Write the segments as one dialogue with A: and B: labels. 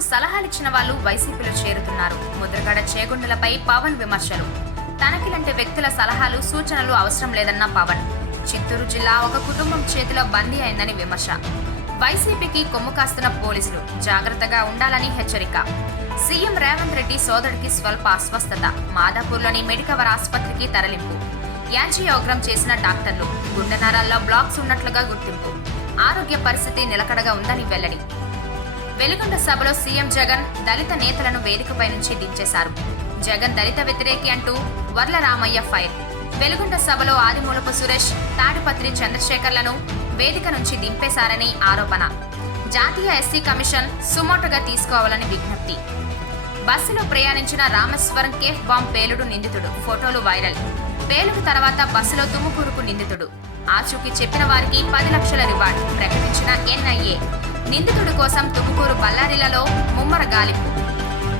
A: సలహాలిచ్చిన వాళ్ళు వైసీపీలో చేరుతున్నారు. ముద్రగడ చేగుండలపై పవన్ విమర్శలు. తనకిలాంటి వ్యక్తుల సలహాలు సూచనలు అవసరం లేదన్న పవన్. చిత్తూరు జిల్లా ఒక కుటుంబం చేతిలో బందీ అయిందని విమర్శ. వైసీపీకి కొమ్ము కాస్తున్న పోలీసులు. జాగ్రత్తగా ఉండాలని హెచ్చరిక. సీఎం రేవంత్ రెడ్డి సోదరుడికి స్వల్ప అస్వస్థత. మాదాపూర్లోని మెడికవర్ ఆసుపత్రికి తరలింపు. యాంజియోగ్రామ్ చేసిన డాక్టర్లు. గుండె నరాల్లో బ్లాక్స్ ఉన్నట్లుగా గుర్తింపు. ఆరోగ్య పరిస్థితి నిలకడగా ఉందని వెల్లడి. వెలుగొండ సభలో సీఎం జగన్ దళిత నేతలను వేదికపై నుంచి దించేశారు. జగన్ దళిత వ్యతిరేకి అంటూ వర్ల రామయ్య ఫైర్. వెలుగొండ సభలో ఆదిమూలపు సురేష్ తాడిపత్రి చంద్రశేఖర్లను వేదిక నుంచి దింపేశారని ఆరోపణ. జాతీయ ఎస్సీ కమిషన్ సుమోటగా తీసుకోవాలని విజ్ఞప్తి. బస్సులో ప్రయాణించిన రామేశ్వరం కేఫ్ బాంబ్ పేలుడు నిందితుడు. ఫోటోలు వైరల్. పేలుడు తర్వాత బస్సులో తుమ్ముకూరుకు నిందితుడు. ఆచూకీ చెప్పిన వారికి పది లక్షల రివార్డు. ప్రకటించిన ఎన్ఐఏ. నిందితుడి కోసం తుమ్ముకూరు బళ్ళారిలలో ముమ్మర గాలింపు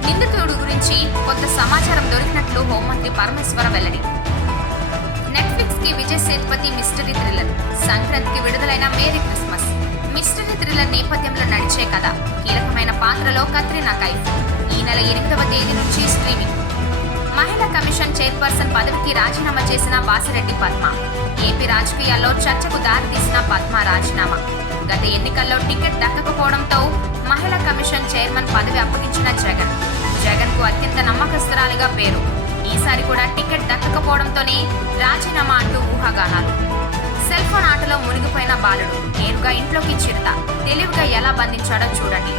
A: నిందితుడు గురించి కొంత సమాచారం దొరికినట్లు హోంమంత్రి పరమేశ్వర వెల్లడి. నెట్ఫ్లిక్స్కి విజయ్ సేతుపతి మిస్టరీ థ్రిల్లర్. సంక్రాంతికి విడుదలైన మేరీ క్రిస్మస్. మిస్టరీ థ్రిల్లర్ నేపథ్యంలో నడిచే కథ. కీలకమైన పాత్రలో కత్రినా కైఫ్. ఈ నెల ఎనిమిదవ తేదీ నుంచి స్ట్రీమింగ్. చైర్పర్సన్ పదవికి రాజీనామా చేసిన వాసిరెడ్డి పద్మ. ఏపీ రాజకీయాల్లో చర్చకు దారితీసిన పద్మ రాజీనామా. గత ఎన్నికల్లో టికెట్ దక్కకపోవడంతో మహిళా కమిషన్ చైర్మన్ పదవి అప్పగించిన జగన్. జగన్కు అత్యంత నమ్మకస్తురాలిగా పేరు. ఈసారి కూడా టికెట్ దక్కకపోవడంతోనే రాజీనామా అంటూ ఊహాగానాలు. సెల్ ఫోన్ ఆటలో మునిగిపోయిన బాలుడు నేరుగా ఇంట్లోకి చిరుత. తెలివిగా ఎలా బంధించాడో చూడండి.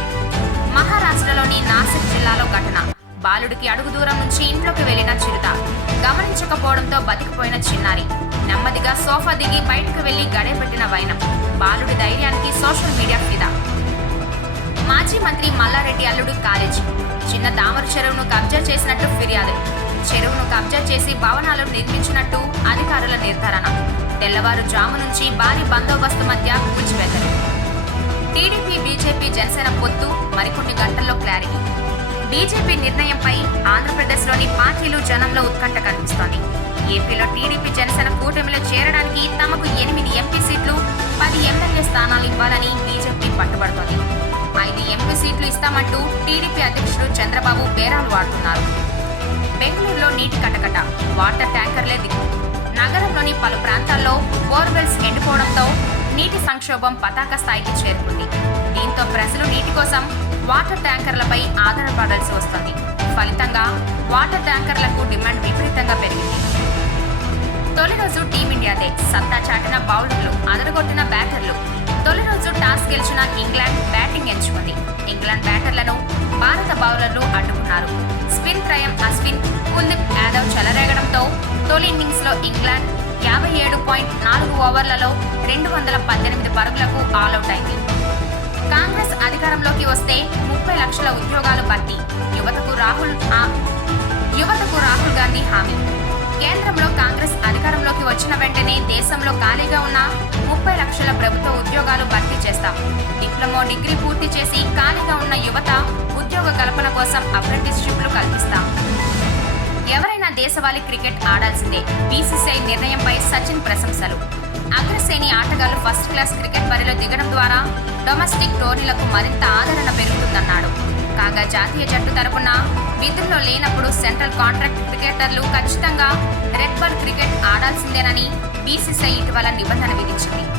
A: మహారాష్ట్రలోని నాసిక్ జిల్లాలో ఘటన. బాలుడికి అడుగు దూరం నుంచి ఇంట్లో బతికిపోయిన చిన్నారి. నెమ్మదిగా సోఫా దిగి బయటకు వెళ్ళి గడెపెట్టిన వైనం. బాలుడి ధైర్యానికి సోషల్ మీడియా ఫిదా. మాజీ మంత్రి మల్లారెడ్డి అల్లుడు కాలేజీ. చిన్న దామరు చెరువును కబ్జా చేసినట్టు ఫిర్యాదు. చెరువును కబ్జా చేసి భవనాలు నిర్మించినట్టు అధికారుల నిర్ధారణ. తెల్లవారుజాము నుంచి భారీ బందోబస్తు మధ్య కూల్చివేతలు. టీడీపీ బీజేపీ జనసేన పొత్తు మరికొన్ని గంటల్లో క్లారిటీ. బీజేపీ నిర్ణయంపై ఆంధ్రప్రదేశ్లోని పార్టీలు జనంలో ఉత్కంఠ కనిపిస్తోంది ఏపీలో టీడీపీ జనసేన కూటమిలో చేరడానికి తమకు ఎనిమిది ఎంపీ సీట్లు పది ఎమ్మెల్యే స్థానాలు ఇవ్వాలని బీజేపీ పట్టుబడుతోంది. ఐదు ఎంపీ సీట్లు ఇస్తామంటూ టీడీపీ అధ్యక్షుడు చంద్రబాబు బేరాలు వాడుతున్నారు. బెంగళూరులో నీటి కటకట వాటర్ ట్యాంకర్లే దిగు నగరంలోని పలు ప్రాంతాల్లో బోర్వెల్స్ ఎండిపోవడంతో నీటి సంక్షోభం పతాక స్థాయికి చేరుకుంది. దీంతో ప్రజలు నీటి కోసం వాటర్ ట్యాంకర్లపై ఆధారపడాల్సి వస్తుంది. ఫలితంగా వాటర్ ట్యాంకర్లకు డిమాండ్ విపరీతంగా పెరిగింది. తొలి రోజు టీమిండియాదే సత్తా చాటిన బౌలర్లు అదరగొట్టిన బ్యాటర్లు. తొలి రోజు టాస్ గెలిచిన ఇంగ్లాండ్ బ్యాటింగ్ ఎంచుకుంది. ఇంగ్లాండ్ బ్యాటర్లను భారత బౌలర్లు అడ్డుకున్నారు. స్పిన్ త్రయం అశ్విన్ కుల్దీప్ యాదవ్ చెలరేగడంతో తొలి ఇన్నింగ్స్లో ఇంగ్లాండ్ యాభై ఏడు పాయింట్ నాలుగు ఓవర్లలో రెండు వందల పద్దెనిమిది పరుగులకు ఆలౌట్ అయింది. కాంగ్రెస్ అధికారంలోకి వస్తే ముప్పై లక్షల ఉద్యోగాలు భర్తీ. యువతకు రాహుల్ యువతకు రాహుల్ గాంధీ హామీ. కేంద్రంలో కాంగ్రెస్ అధికారంలోకి వచ్చిన వెంటనే దేశంలో ఖాళీగా ఉన్న ముప్పై లక్షల ప్రభుత్వ ఉద్యోగాలు భర్తీ చేస్తాం. డిప్లొమా డిగ్రీ పూర్తి చేసి ఖాళీగా ఉన్న యువత ఉద్యోగ కల్పన కోసం అప్రెంటిస్షిప్లు కల్పిస్తాం. ఎవరైనా దేశవాళీ క్రికెట్ ఆడాల్సిందే. బీసీసీఐ నిర్ణయంపై సచిన్ ప్రశంసలు. అగ్రశ్రేణి ఆటగాళ్ళు ఫస్ట్ క్లాస్ క్రికెట్ బరిలో దిగడం ద్వారా డొమెస్టిక్ టోర్నీలకు మరింత ఆదరణ పెరుగుతుందన్నాడు. కాగా జాతీయ జట్టు తరపున విధుల్లో లేనప్పుడు సెంట్రల్ కాంట్రాక్ట్ క్రికెటర్లు ఖచ్చితంగా రెడ్ బాల్ క్రికెట్ ఆడాల్సిందేనని బీసీసీఐ ఇటీవల నిబంధన విధించింది.